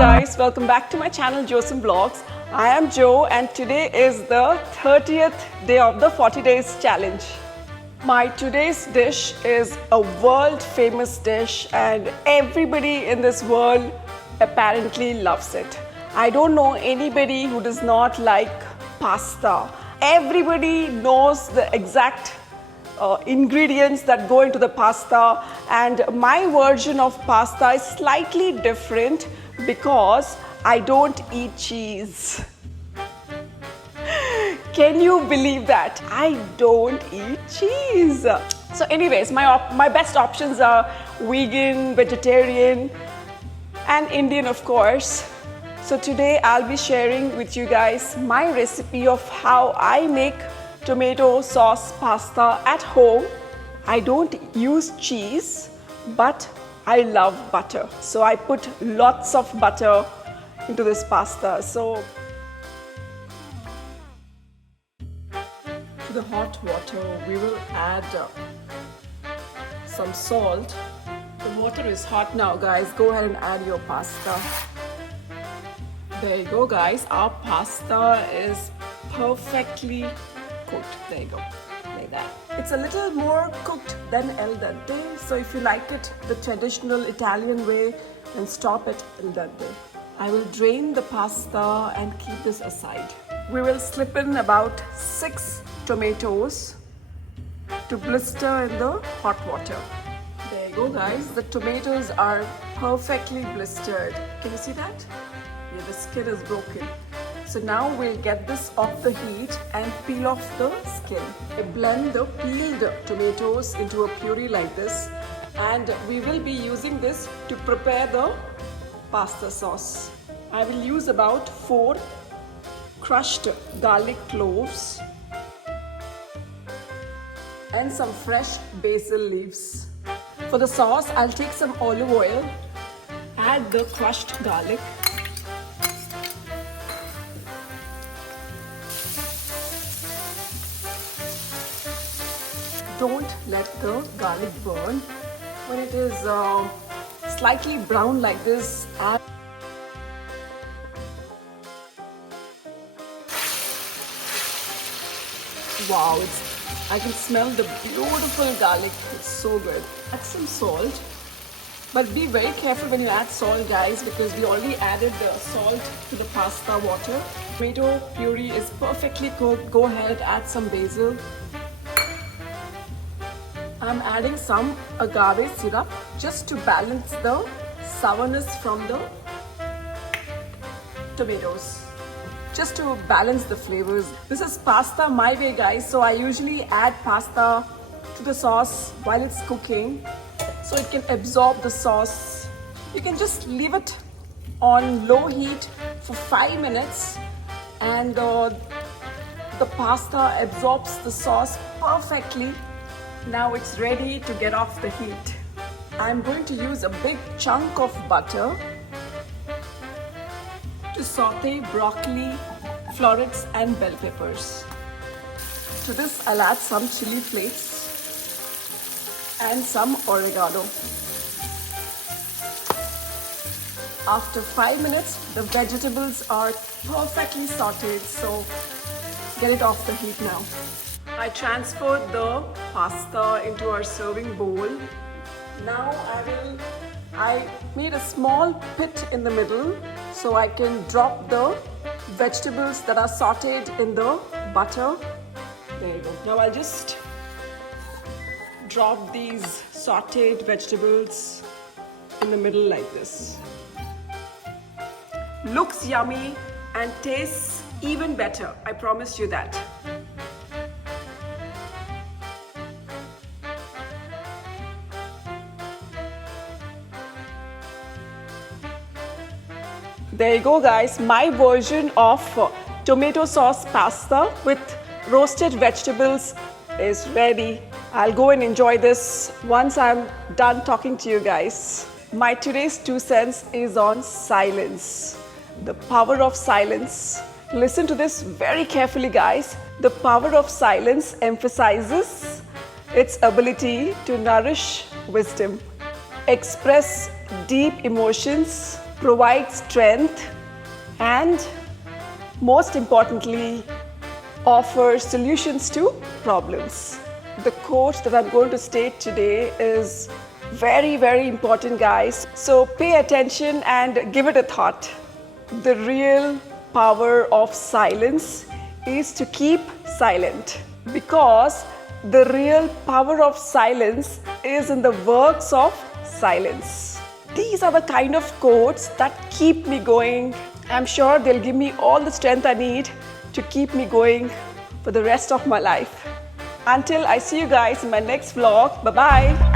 guys, welcome back to my channel JoSum Vlogs. I am Jo and today is the 30th day of the 40 days challenge. My today's dish is a world famous dish and everybody in this world apparently loves it. I don't know anybody who does not like pasta. Everybody knows the exact ingredients that go into the pasta, and my version of pasta is slightly different because I don't eat cheese. Can you believe that? I don't eat cheese. So anyways, my best options are vegan, vegetarian and Indian of course. So today I'll be sharing with you guys my recipe of how I make tomato sauce pasta at home. I don't use cheese, but I love butter. So I put lots of butter into this pasta. So to the hot water, we will add some salt. The water is hot now, guys. Go ahead and add your pasta. There you go, guys. Our pasta is perfectly cooked. There you go, like that. It's a little more cooked than al dente, so if you like it the traditional Italian way, then stop at al dente. I will drain the pasta and keep this aside. We will slip in about 6 tomatoes to blister in the hot water. There you go, guys. The tomatoes are perfectly blistered. Can you see that? Yeah, the skin is broken. So now we'll get this off the heat and peel off the skin. I blend the peeled tomatoes into a puree like this, and we will be using this to prepare the pasta sauce. I will use about 4 crushed garlic cloves and some fresh basil leaves. For the sauce, I'll take some olive oil, add the crushed garlic, don't let the garlic burn. When it is slightly brown like this, add wow, I can smell the beautiful garlic. It's so good. Add some salt, but be very careful when you add salt, guys, because we already added the salt to the pasta water. Tomato puree is perfectly cooked. Go ahead, add some basil. I'm adding some agave syrup just to balance the sourness from the tomatoes, just to balance the flavors. This is pasta my way, guys, so I usually add pasta to the sauce while it's cooking so it can absorb the sauce. You can just leave it on low heat for 5 minutes and the pasta absorbs the sauce perfectly. Now it's ready to get off the heat. I'm going to use a big chunk of butter to saute broccoli, florets and bell peppers. To this I'll add some chili flakes and some oregano. After 5 minutes, the vegetables are perfectly sauteed, so get it off the heat now. I transferred the pasta into our serving bowl. Now I made a small pit in the middle so I can drop the vegetables that are sauteed in the butter. There you go. Now I'll just drop these sauteed vegetables in the middle like this. Looks yummy and tastes even better. I promise you that. There you go, guys. My version of tomato sauce pasta with roasted vegetables is ready. I'll go and enjoy this once I'm done talking to you guys. My today's 2 cents is on silence. The power of silence. Listen to this very carefully, guys. The power of silence emphasizes its ability to nourish wisdom, express deep emotions, provide strength, and most importantly, offer solutions to problems. The quote that I'm going to state today is very, very important, guys. So pay attention and give it a thought. The real power of silence is to keep silent, because the real power of silence is in the works of silence. These are the kind of quotes that keep me going. I'm sure they'll give me all the strength I need to keep me going for the rest of my life. Until I see you guys in my next vlog, bye-bye.